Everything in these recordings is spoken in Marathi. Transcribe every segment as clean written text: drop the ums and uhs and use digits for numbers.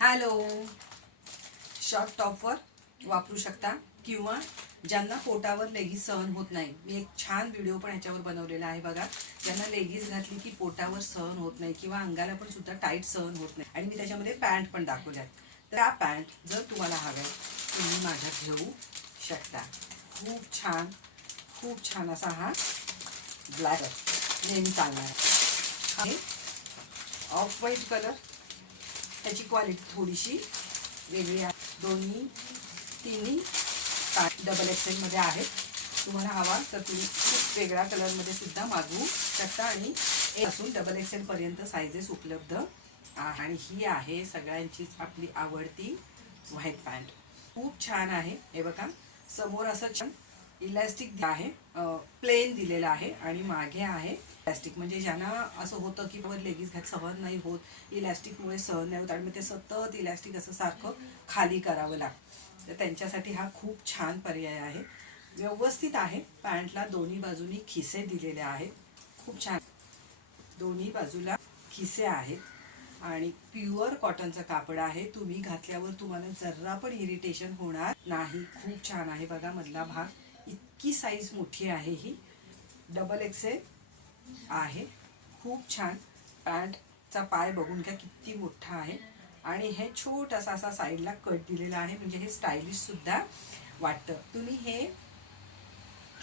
हॅलो, शॉर्ट टॉपवर वापरू शकता किंवा ज्यांना पोटावर लेगीज सहन होत नाही, मी एक छान व्हिडिओ पण ह्याच्यावर बनवलेला आहे बघा. ज्यांना लेगीज घातली की पोटावर सहन होत नाही किंवा अंगाला पण सुद्धा टाईट सहन होत नाही, आणि मी त्याच्यामध्ये पॅन्ट पण दाखवल्या. तर त्या पॅन्ट जर तुम्हाला हव्या तुम्ही माझ्यात घेऊ शकता. खूप छान असा हा ब्लॅक नेहमी चालणार आहे. ऑफ व्हाईट कलर, त्याची क्वालिटी थोडीशी वेगळी आहे. दोन्ही तिन्ही डबल एक्सेल मध्ये आहेत. तुम्हाला हवा तर तुम्ही खूप वेगळ्या कलरमध्ये सुद्धा मागवू शकता, आणि असून डबल एक्सेल पर्यंत साइजेस उपलब्ध आहे. आणि ही आहे सगळ्यांचीच आपली आवडती व्हाईट पॅन्ट. खूप छान आहे. हे बघा, समोर असं छान इलास्टिक आहे, प्लेन दिलेला आहे, आणि मागे आहे इलास्टिक. म्हणजे ज्यांना असं होतं की वर लेगीज घात सहन नाही होत, इलास्टिकमुळे सहन नाही होत आणि मग ते सतत इलास्टिक असं सारखं खाली करावं लागतं, तर त्यांच्यासाठी हा खूप छान पर्याय आहे. व्यवस्थित आहे. पॅन्टला दोन्ही बाजूनी खिसे दिलेले आहेत. खूप छान दोन्ही बाजूला खिसे आहेत, आणि प्युअर कॉटनचं कापड आहे. तुम्ही घातल्यावर तुम्हाला जरा पण इरिटेशन होणार नाही. खूप छान आहे. बघा, मधला भाग इतकी साईज मोठी आहे. ही डबल एक्सेल आहे. खूप छान. पॅन्टचा पाय बघून घ्या किती मोठा आहे, आणि हे छोटासा असा साईडला कट दिलेला आहे, म्हणजे हे स्टायलिश सुद्धा वाटतं. तुम्ही हे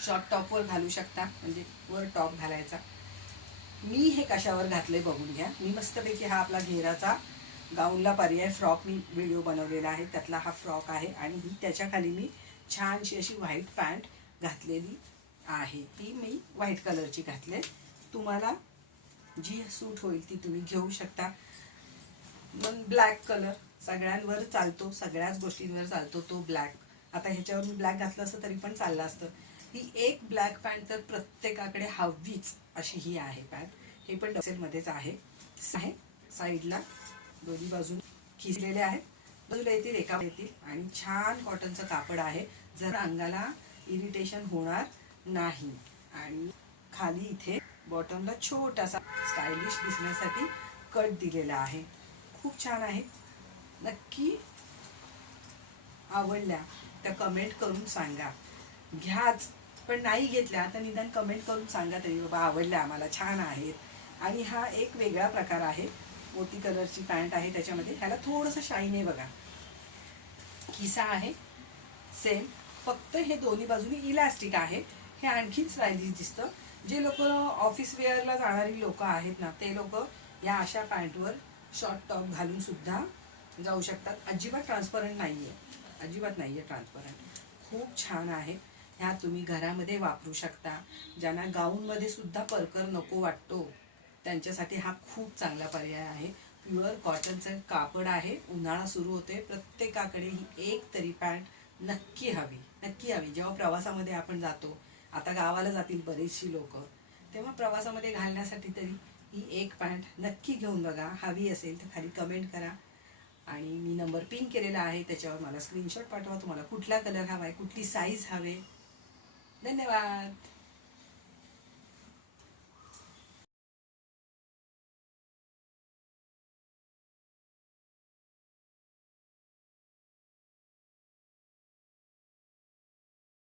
शॉर्ट टॉपवर घालू शकता, म्हणजे वर टॉप घालायचा. मी हे कशावर घातले बघून घ्या. मी मस्तपैकी हा आपला घेराचा गाऊनला पर्याय फ्रॉक मी व्हिडिओ बनवलेला आहे, त्यातला हा फ्रॉक आहे, आणि त्याच्या खाली मी छानशी अशी व्हाईट पॅन्ट घातलेली आहे. ती मी व्हाईट कलरची घातले. तुम्हाला जी सूट होईल ती तुम्ही घेऊ शकता. मग ब्लॅक कलर सगळ्यांवर चालतो, सगळ्याच गोष्टींवर चालतो तो ब्लॅक. आता ह्याच्यावर मी ब्लॅक घातलं असतं तरी पण चाललं असतं. ही एक ब्लॅक पॅन्ट तर प्रत्येकाकडे हवीच अशी ही आहे पॅन्ट. हे पण डसेलमध्येच आहे. साईडला दोन्ही बाजून खिसलेले आहेत, बाजूला येतील एका येतील, आणि छान कॉटनचं कापड आहे. जर अंगाला इरिटेशन होणार नाही. आणि खाली इथे बॉटमला छोटासा स्टायलिश दिसण्यासाठी कट दिलेला आहे. खूप छान आहे. नक्की आवडल्या त्या कमेंट करून सांगा. घ्याच, पण नाही घेतल्या तर निदान कमेंट करून सांगा तरी, बाबा आवडल्या आम्हाला, छान आहेत. आणि हा एक वेगळा प्रकार आहे. मोती कलरची पॅन्ट आहे त्याच्यामध्ये. ह्याला थोडंसं शाईन आहे बघा. खिसा आहे सेम, फक्त हे दोन्ही बाजूनी इलास्टिक आहे. हे आणखीन स्टायलिश दिसतं. जे लोक ऑफिस वेअरला जाणारी लोक आहेत ना, ते लोक या अशा पॅन्टवर शॉर्ट टॉप घालून सुद्धा जाऊ शकतात. अजिबात ट्रान्सपरंट नाही आहे, अजिबात नाही आहे ट्रान्सपरंट. खूप छान आहे. ह्या तुम्ही घरामध्ये वापरू शकता. ज्यांना गाऊनमध्ये सुद्धा परकर नको वाटतो त्यांच्यासाठी हा खूप चांगला पर्याय आहे. प्युअर कॉटनचं कापड आहे. उन्हाळा सुरू होते, प्रत्येकाकडे ही एक तरी पॅन्ट नक्की हवी, नक्की हवी. जेव्हा प्रवासामध्ये आपण जातो, आता गावाला जातील बरेचशी लोक, तेव्हा प्रवासामध्ये घालण्यासाठी तरी ही एक पॅन्ट नक्की घेऊन बघा. हवी असेल तर खाली कमेंट करा, आणि मी नंबर पिन केलेला आहे, त्याच्यावर मला स्क्रीनशॉट पाठवा. तुम्हाला कुठला कलर हवा आहे, कुठली साईज हवे. धन्यवाद.